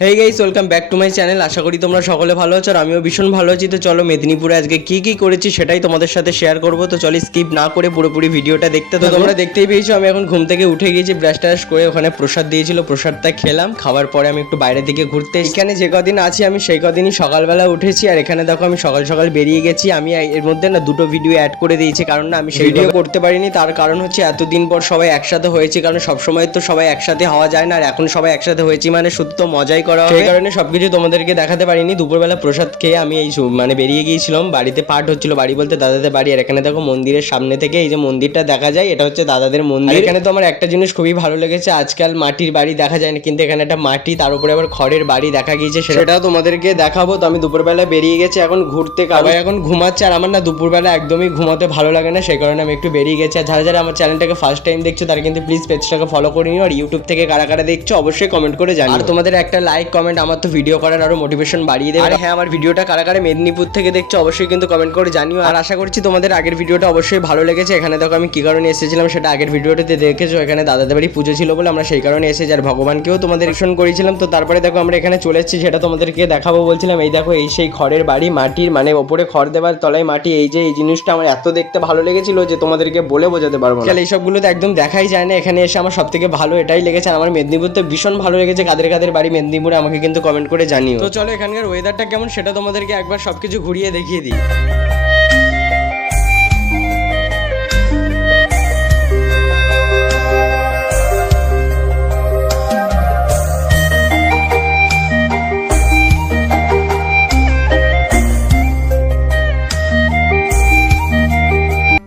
Hey guys, welcome back to my channel. আশা করি তোমরা সকলে ভালো আছো আর আমিও ভীষণ ভালো আছি। তো চলো মেদিনীপুরে আজকে কি করেছি সেটাই তোমাদের সাথে শেয়ার করব। তো চলো স্কিপ না করে পুরোপুরি ভিডিওটা দেখতে থাকো। তোমরা দেখতেই পেয়েছো আমি এখন ঘুম থেকে উঠে গিয়েছি, ব্রাশ ট্রাশ করে ওখানে প্রসাদ দিয়েছিল, প্রসাদটা খেলাম। খাওয়ার পরে আমি একটু বাইরের দিকে ঘুরতে, এখানে যে কদিন আছি আমি সেই কদিনই সকালবেলা উঠেছি। আর এখানে দেখো আমি সকাল সকাল বেরিয়ে গেছি। আমি এর মধ্যে না দুটো ভিডিও অ্যাড করে দিয়েছি, কারণ না আমি সেই ভিডিও করতে পারিনি। তার কারণ হচ্ছে এতদিন পর সবাই একসাথে হয়েছে, কারণ সবসময় তো সবাই একসাথে হওয়া যায় না। আর এখন সবাই একসাথে হয়েছি মানে শুধু তো মজাই করা হবে, সেই কারণে সবকিছু তোমাদেরকে দেখাতে পারিনি। দুপুরবেলা প্রসাদ খেয়ে আমি এই মানে বেরিয়ে গিয়েছিলাম। বাড়িতে পাঠ হচ্ছিল, বাড়ি বলতে দাদাদের বাড়ি। আর এখানে দেখো মন্দিরের সামনে থেকে এই যে মন্দিরটা দেখা যায়, এটা হচ্ছে দাদাদের মন্দির। এখানে তো আমার একটা জিনিস খুবই ভালো লেগেছে, আজকাল মাটির বাড়ি দেখা যায় না, কিন্তু এখানে একটা মাটি তার উপরে আবার খড়ের বাড়ি দেখা গিয়েছে, সেটাও তোমাদেরকে দেখাবো। তো আমি দুপুরবেলা বেরিয়ে গেছি এখন ঘুরতে, কারণ এখন ঘুমাচ্ছে। আর আমার না দুপুরবেলা একদমই ঘুমাতে ভালো লাগে না, সেই কারণে আমি একটু বেরিয়ে গেছি। আর যারা যারা আমার চ্যানেলটাকে ফার্স্ট টাইম দেখছো তারা কিন্তু প্লিজ পেজটাকে ফলো করে নিও। আর ইউটিউব থেকে কারা কারা দেখছো অবশ্যই কমেন্ট করে জানিও। আর তোমাদের একটা লাইক কমেন্ট আমার তো ভিডিও করার আরো মোটিভেশন বাড়িয়ে দেবে। আর হ্যাঁ, আমার ভিডিওটা কারা কারা মেদিনীপুর থেকে দেখছো অবশ্যই কিন্তু কমেন্ট করে জানিও। আর আশা করছি তোমাদের আগের ভিডিওটা অবশ্যই ভালো লেগেছে। এখানে দেখো আমি কি কারণে এসেছিলাম সেটা আগের ভিডিওটাতে দেখেছো। এখানে দাদাদের বাড়ি পুজো ছিল বলে আমরা সেই কারণে এসেছি, আর ভগবানকেও তোমাদের দর্শন করেছিলাম। তো তারপরে দেখো আমরা এখানে চলে এসেছি, সেটা তোমাদেরকে দেখাবো বলছিলাম। এই দেখো এই সেই খড়ের বাড়ি, মাটির মানে ওপরে খড় দেওয়ার তলায় মাটি। এই যে এই জিনিসটা আমার এত দেখতে ভালো লেগেছিল যে তোমাদেরকে বলে বোঝাতে পারবো না। এইসবগুলো তো একদম দেখাই যায় না, এখানে এসে আমার সব থেকে ভালো এটাই লেগেছে। আর আমার মেদিনীপুর তো ভীষণ ভালো লেগেছে। কাদের কাদের বাড়ি মেদিনীপুরে আমাকে কিন্তু কমেন্ট করে জানিও। তো চলো এখানকার ওয়েদারটা কেমন সেটা তোমাদেরকে একবার সবকিছু ঘুরিয়ে দেখিয়ে দিই।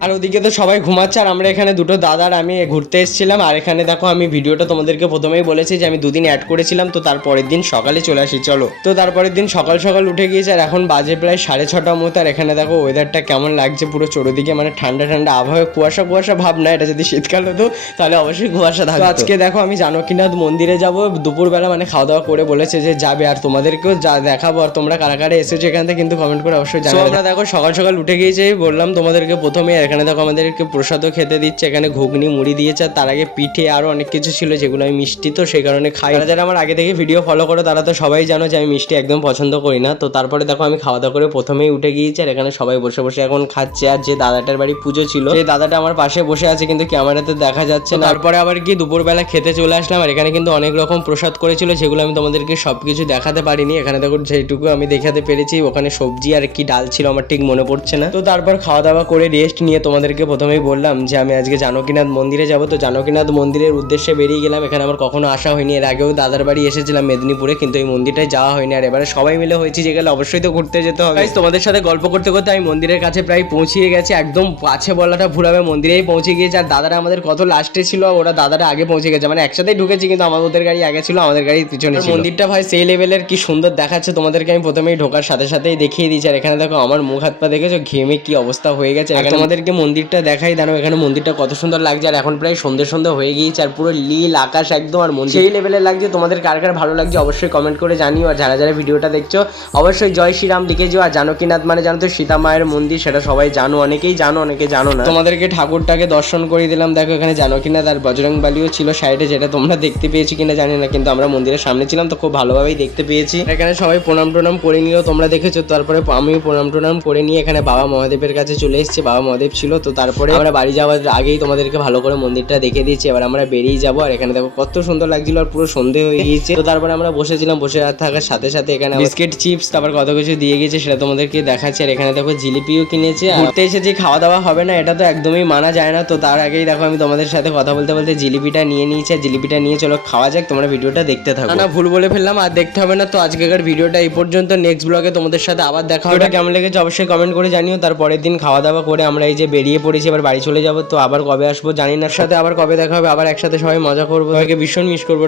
আর ওদিকে তো সবাই ঘুমাচ্ছে, আর আমরা এখানে দুটো দাদার আমি ঘুরতে এসেছিলাম। আর এখানে দেখো আমি ভিডিওটা তোমাদেরকে প্রথমেই বলেছি যে আমি দুদিন অ্যাড করেছিলাম, তো তারপরের দিন সকালে চলে আসি। চলো, তো তারপরের দিন সকাল সকাল উঠে গিয়েছে, আর এখন বাজে প্রায় 6:30 মতো। আর এখানে দেখো ওয়েদারটা কেমন লাগছে, পুরো চোরদিকে মানে ঠান্ডা ঠান্ডা আবহাওয়া, কুয়াশা কুয়াশা ভাব না। এটা যদি শীতকাল হতো তাহলে অবশ্যই কুয়াশা থাকতো। আজকে দেখো আমি জানকীনাথ মন্দিরে যাবো দুপুরবেলা, মানে খাওয়া দাওয়া করে বলেছে যে যাবে, আর তোমাদেরকেও যা দেখাবো। আর তোমরা কারা কারা এসেছো এখান থেকে কিন্তু কমেন্ট করে অবশ্যই জানাবে। আমরা দেখো সকাল সকাল উঠে গিয়েছে, বললাম তোমাদেরকে প্রথমে। এখানে দেখো আমাদেরকে প্রসাদও খেতে দিচ্ছে, এখানে ঘুগনি মুড়ি দিয়েছে। আর তার আগে পিঠে আরো অনেক কিছু ছিল, যেগুলো আমি মিষ্টি তো সেই কারণে খাই। যারা আমার আগে থেকে ভিডিও ফলো করো তারা তো সবাই জানো যে আমি মিষ্টি একদম পছন্দ করি না। তো তারপরে দেখো আমি খাওয়া দাওয়া করে প্রথমেই উঠে গিয়েছি, আর এখানে সবাই বসে বসে এখন খাচ্ছে। আর যে দাদাটার বাড়ি পুজো ছিল সেই দাদাটা আমার পাশে বসে আছে, কিন্তু ক্যামেরাতে দেখা যাচ্ছে না। তারপরে আবার কি দুপুরবেলা খেতে চলে আসলাম, আর এখানে কিন্তু অনেক রকম প্রসাদ করেছিল, যেগুলো আমি তোমাদেরকে সবকিছু দেখাতে পারিনি। এখানে দেখো যেটুকু আমি দেখাতে পেরেছি, ওখানে সবজি আর কি ডাল ছিল আমার ঠিক মনে পড়ছে না। তো তারপর খাওয়া দাওয়া করে রেস্ট নিয়ে তোমাদেরকে প্রথমেই বললাম যে আমি আজকে জানকীনাথ মন্দিরে যাব। তো জানকীনাথ মন্দিরের উদ্দেশ্যে বেরিয়ে গেলাম। এখানে আমার কখনো আসা হয়নি, এর আগেও দাদার বাড়ি এসেছিলাম মেদিনীপুরে, কিন্তু এই মন্দিরটায় যাওয়া হয়নি। আর এবারে সবাই মিলে হয়েছে যে গেলে অবশ্যই তো ঘুরতে যেতে হবে। তোমাদের সাথে গল্প করতে করতে আমি মন্দিরের কাছে প্রায় পৌঁছিয়ে গেছি, একদম কাছে বলাটা ভুলাবে, মন্দিরেই পৌঁছে গিয়েছে। আর দাদারা আমাদের কত লাস্টে ছিল, ওরা দাদারা আগে পৌঁছে গেছে, মানে একসাথেই ঢুকেছি, কিন্তু আমাদের গাড়ি আগে ছিল, আমাদের গাড়ির পিছনে ছিল। মন্দিরটা ভাই সেই লেভেলের কি সুন্দর দেখাচ্ছে, তোমাদেরকে আমি প্রথমেই ঢোকার সাথে সাথেই দেখিয়ে দিয়েছি। আর এখানে দেখো আমার মুখ হাত পা দেখেছো ঘেমে কি অবস্থা হয়ে গেছে। এখন আমাদেরকে মন্দিরটা দেখাই দাঁড়ো, এখানে মন্দিরটা কত সুন্দর লাগছে। আর এখন প্রায় সন্ধ্যে সন্ধ্যে হয়ে গিয়েছে, আর পুরো নীল আকাশ একদম, আর মন্দির সেই লেভেলের লাগছে। তোমাদের কার কার ভালো লাগছে অবশ্যই কমেন্ট করে জানিও। আর যারা যারা ভিডিওটা দেখছো অবশ্যই জয় শ্রীরাম লিখে যাও। আর জানকীনাথ মানে জানো তো সীতা মায়ের মন্দির, সেটা সবাই জানো, অনেকেই জানো অনেকে জানো না। তোমাদেরকে ঠাকুরটাকে দর্শন করে দিলাম। দেখো এখানে জানকীনাথ আর বজরংবলীও ছিল সাইডে, যেটা তোমরা দেখতে পেয়েছি কিনা জানি না, কিন্তু আমরা মন্দিরের সামনে ছিলাম তো খুব ভালোভাবেই দেখতে পেয়েছি। এখানে সবাই প্রণাম টনাম করে নিও, তোমরা দেখেছো। তারপরে আমিও প্রণাম টনাম করে নিয়ে এখানে বাবা মহাদেবের কাছে চলে এসেছি, বাবা মহাদেব ছিল। তো তারপরে আমরা বাড়ি যাওয়ার আগেই তোমাদেরকে ভালো করে মন্দিরটা দেখে দিয়েছি, এবার আমরা বেরিয়ে যাবো। আর এখানে দেখো কত সুন্দর লাগছিল, আর পুরো সন্ধে হয়ে গিয়েছে। তো তারপরে আমরা বসেছিলাম, বসে থাকার সাথে সাথে এখানে বিস্কিট চিপস তারপর কত কিছু দিয়ে গেছে, সেটা তোমাদেরকে দেখাচ্ছে। আর এখানে দেখো জিলিপিও কিনেছে। ঘুরতে এসেছি, খাওয়া দাওয়া হবে না এটা তো একদমই মানা যায় না। তো তার আগেই দেখো আমি তোমাদের সাথে কথা বলতে বলতে জিলিপিটা নিয়ে নিয়েছি, আর জিলিপিটা নিয়ে চলো খাওয়া যাক। তোমরা ভিডিওটা দেখতে থাকো। না ভুল বলে ফেললাম, আর দেখতে হবে না। তো আজকের ভিডিওটা এই পর্যন্ত, নেক্সট ব্লগে তোমাদের সাথে আবার দেখা হবে। কেমন লেগেছে অবশ্যই কমেন্ট করে জানিও। তারপরের দিন খাওয়া দাওয়া করে আমরা এই যে বেরিয়ে পড়েছি, এবার বাড়ি চলে যাবো। তো আবার কবে আসবো জানি না, সাথে আবার কবে দেখা হবে, আবার একসাথে সবাই মজা করবো, ভীষণ মিস করবো।